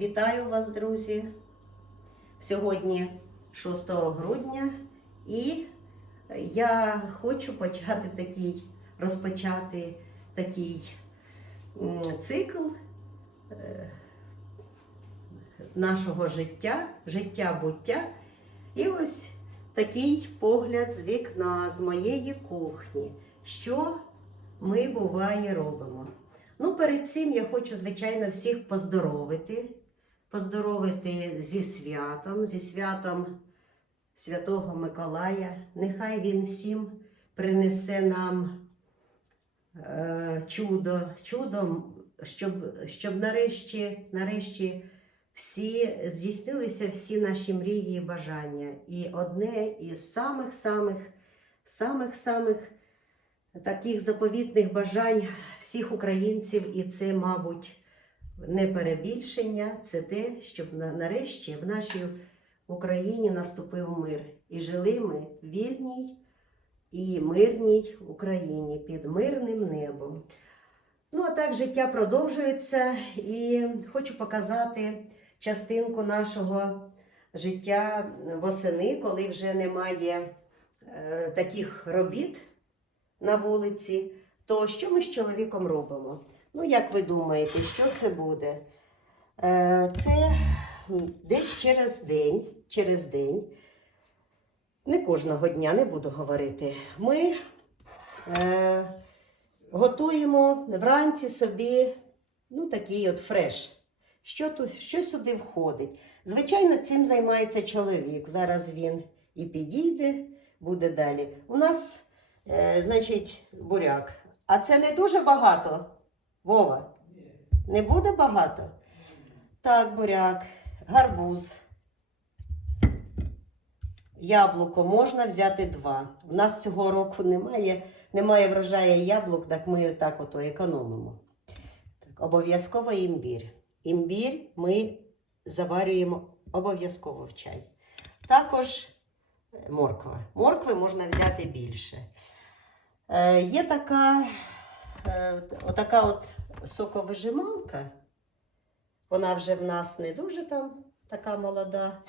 Вітаю вас, друзі! Сьогодні 6 грудня, і я хочу почати такий, розпочати такий цикл е, нашого життя, життя-буття. І ось такий погляд з вікна, з моєї кухні. Що ми буває робимо? Ну, перед цим я хочу, звичайно, всіх поздоровити. Поздоровити зі святом, зі святом Святого Миколая. Нехай він всім принесе нам е, чудо, чудо, щоб, щоб нарешті, нарешті всі здійснилися всі наші мрії і бажання. І одне із самих-самих, самих-самих таких заповітних бажань всіх українців, і це, мабуть, не перебільшення, це те, щоб нарешті в нашій Україні наступив мир. І жили ми в вільній і мирній Україні під мирним небом. Ну, а так життя продовжується, і хочу показати частинку нашого життя восени, коли вже немає е, таких робіт на вулиці. То що ми з чоловіком робимо? Ну, як ви думаєте, що це буде? Е, Це десь через день, через день, не кожного дня не буду говорити. Ми е, готуємо вранці собі ну, такий от фреш. Що, тут, що сюди входить? Звичайно, цим займається чоловік. Зараз він і підійде, буде далі. У нас, е, значить, буряк. А це не дуже багато, Вова? Не буде багато? Так, буряк, гарбуз. Яблуко можна взяти два. У нас цього року немає, немає врожаю яблук, так ми так ото економимо. Так, обов'язково імбір. Імбір ми заварюємо обов'язково в чай. Також е, морква. Моркви можна взяти більше. Е, є така, отака от соковижималка. Вона вже в нас не дуже там така молода,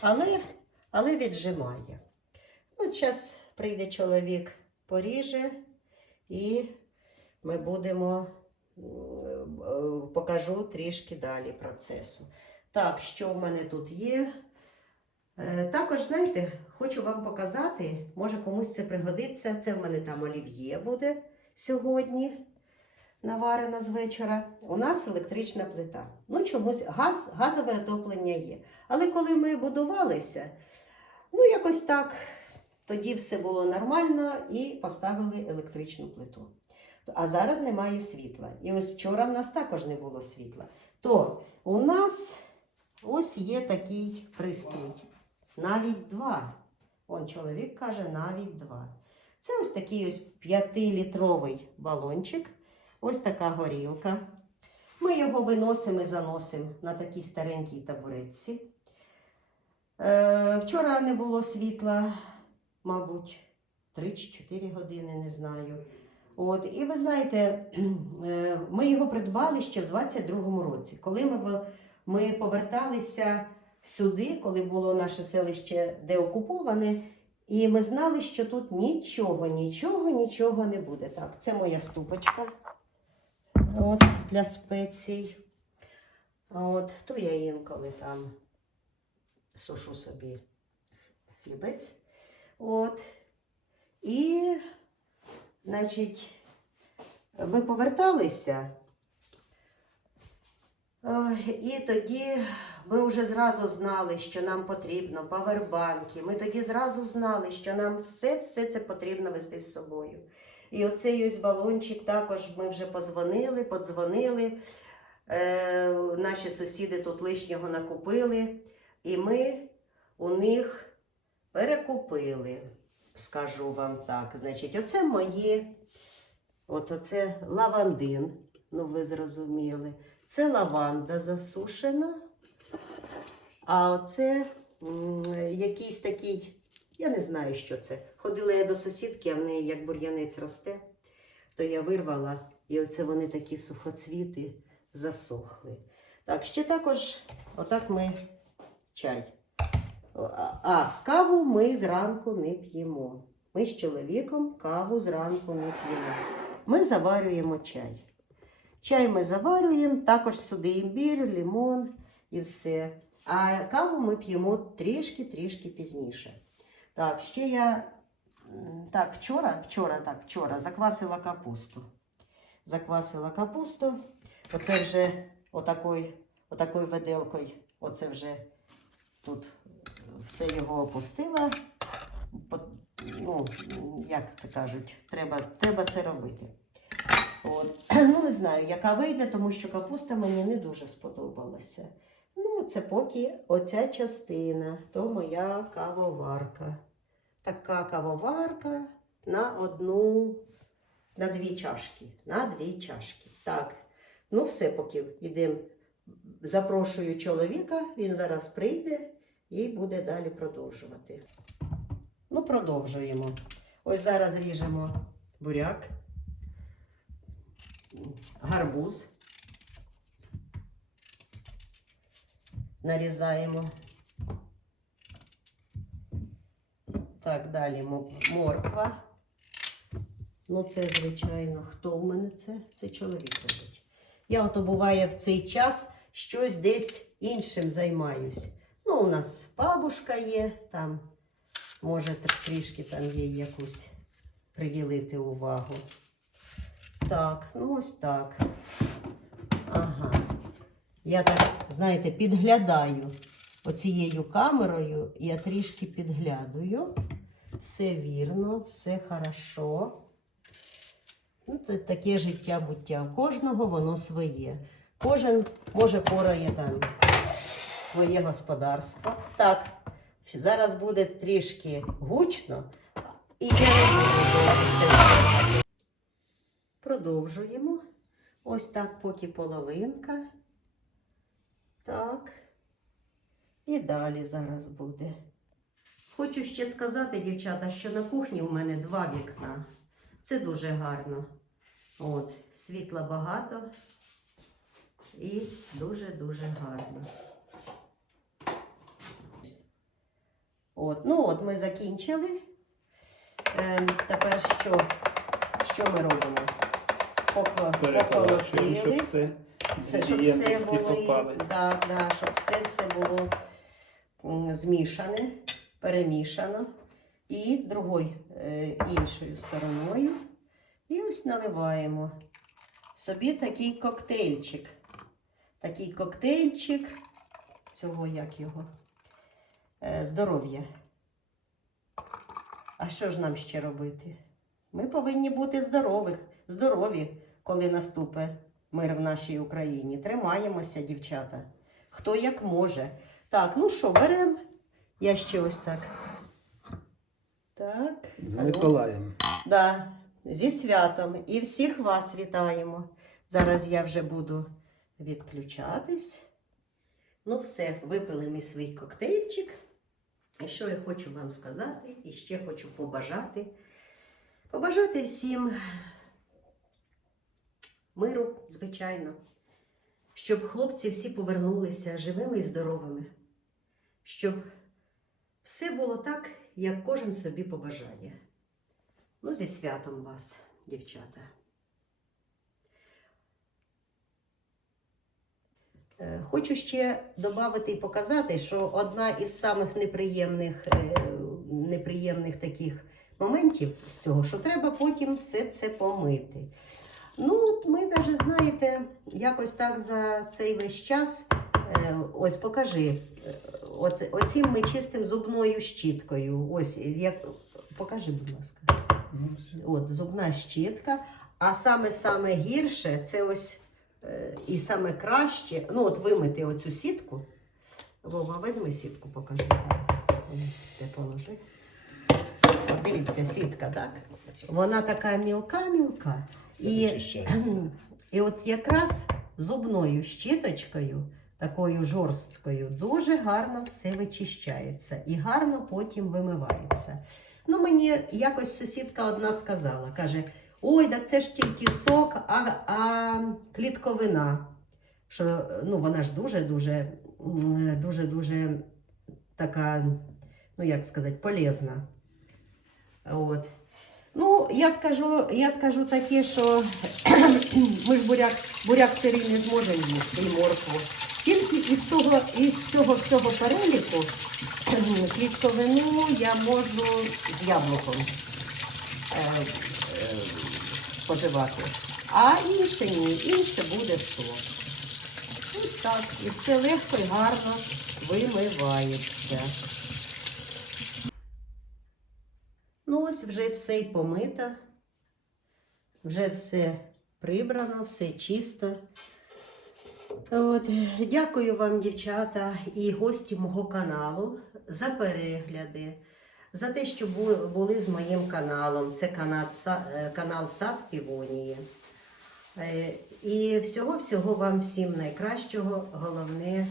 але, але віджимає. Ну, зараз прийде чоловік, поріже, і ми будемо, е, покажу трішки далі процесу. Так, що в мене тут є? Е, Також, знаєте, хочу вам показати, може комусь це пригодиться. Це в мене там олів'є буде сьогодні наварено з вечора. У нас електрична плита. Ну, чомусь газ, газове отоплення є. Але коли ми будувалися, ну якось так, тоді все було нормально і поставили електричну плиту. А зараз немає світла. І ось вчора в нас також не було світла. То у нас ось є такий пристрій. Навіть два. Он чоловік каже, навіть два. Це ось такий ось 5-літровий балончик. Ось така горілка. Ми його виносимо і заносимо на такій старенькій табуретці. Е, вчора не було світла, мабуть, 3 чи 4 години, не знаю. От, і ви знаєте, е, ми його придбали ще в 22-му році, коли ми, ми поверталися сюди, коли було наше селище деокуповане, і ми знали, що тут нічого, нічого, нічого не буде. Так, це моя ступочка от, для спецій. От, то я інколи там сушу собі хлібець. От. І, значить, ми поверталися. І тоді ми вже зразу знали, що нам потрібно павербанки. Ми тоді зразу знали, що нам все-все це потрібно вести з собою. І оцей ось балончик також ми вже позвонили, подзвонили. Е, наші сусіди тут лишнього накупили, і ми у них перекупили, скажу вам так. Значить, оце мої, от оце лавандин, ну ви зрозуміли. Це лаванда засушена. А оце якийсь такий, я не знаю, що це. Ходила я до сусідки, а в неї як бур'янець росте, то я вирвала, і оце вони такі сухоцвіти засохли. Так, ще також, отак ми чай. А, каву ми зранку не п'ємо. Ми з чоловіком каву зранку не п'ємо. Ми заварюємо чай. Чай ми заварюємо, також сюди імбір, лимон і все. А каву ми п'ємо трішки-трішки пізніше. Так, ще я так, вчора, вчора, так, вчора заквасила капусту. Заквасила капусту. Оце вже отакою, отакою виделкою. Оце вже тут все його опустила. Ну, як це кажуть, треба, треба це робити. От. Ну, не знаю, яка вийде, тому що капуста мені не дуже сподобалася. Ну, це поки оця частина, то моя кавоварка. Така кавоварка на одну, на дві чашки. На дві чашки. Так. Ну, все, поки йдемо. Запрошую чоловіка, він зараз прийде і буде далі продовжувати. Ну, продовжуємо. Ось зараз ріжемо буряк, гарбуз. Нарізаємо. Так, далі морква. Ну, це, звичайно, хто в мене це? Це чоловік робить. Я ото буває в цей час щось десь іншим займаюсь. Ну, у нас бабушка є, там може трішки там їй якусь приділити увагу. Так, ну ось так. Ага. Я так, знаєте, підглядаю оцією камерою, я трішки підглядаю. Все вірно, все хорошо. Ну, та- таке життя буття. У кожного воно своє. Кожен може порає там своє господарство. Так, зараз буде трішки гучно, і я не буду. Продовжуємо. Ось так, поки половинка. Так. І далі зараз буде. Хочу ще сказати, дівчата, що на кухні у мене два вікна. Це дуже гарно. От, світла багато і дуже-дуже гарно. От, ну от ми закінчили. Ем, тепер що, що ми робимо? Переколочуємо, щоб все, Все, щоб все було, да, да, щоб все, все було змішане, перемішано. І другою, е, іншою стороною. І ось наливаємо собі такий коктейльчик. Такий коктейльчик цього як його? Е, здоров'я. А що ж нам ще робити? Ми повинні бути здорові, здорові, коли наступить мир в нашій Україні. Тримаємося, дівчата. Хто як може. Так, ну що, беремо. Я ще ось так. Так. З. Миколаєм. Да, зі святом. І всіх вас вітаємо. Зараз я вже буду відключатись. Ну, все, випили ми свій коктейльчик. І що я хочу вам сказати, і ще хочу побажати. Побажати всім миру, звичайно, щоб хлопці всі повернулися живими і здоровими, щоб все було так, як кожен собі побажає. Ну, зі святом вас, дівчата. Е, Хочу ще додати і показати, що одна із самих неприємних, е, неприємних таких моментів з цього, що треба потім все це помити. Ну, от ми навіть, знаєте, якось так за цей весь час, е, ось покажи, е, оце, оцім ми чистим зубною щіткою. Ось, як, покажи, будь ласка. Ну. От, зубна щітка. А саме саме гірше це ось е, і саме краще. Ну, от вимити оцю сітку. Вова, візьми сітку, покажи. Де положи. От дивіться, сітка, так? Вона така мілка-мілка. І, і от якраз зубною щіточкою, такою жорсткою, дуже гарно все вичищається і гарно потім вимивається. Ну, мені якось сусідка одна сказала, каже: ой, так це ж тільки сок, а, а клітковина. що ну, вона ж дуже-дуже дуже дуже така, ну як сказати, полезна. От. Ну, я скажу, я скажу таке, що ми ж буряк, буряк сирий не зможемо їсти і моркву. Тільки із того, із цього всього переліку клітковину я можу з яблуком е, е, споживати. А інше ні, інше буде сок. Ось так. І все легко і гарно вимивається. Ну, ось вже все й помито, вже все прибрано, все чисто. От, дякую вам, дівчата, і гості мого каналу за перегляди, за те, що були з моїм каналом. Це е, канал Сад Півонії. Е, І всього-всього вам всім найкращого, головне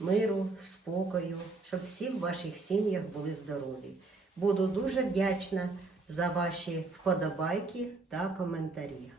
миру, спокою, щоб всі в ваших сім'ях були здорові. Буду дуже вдячна за ваші вподобайки та коментарі.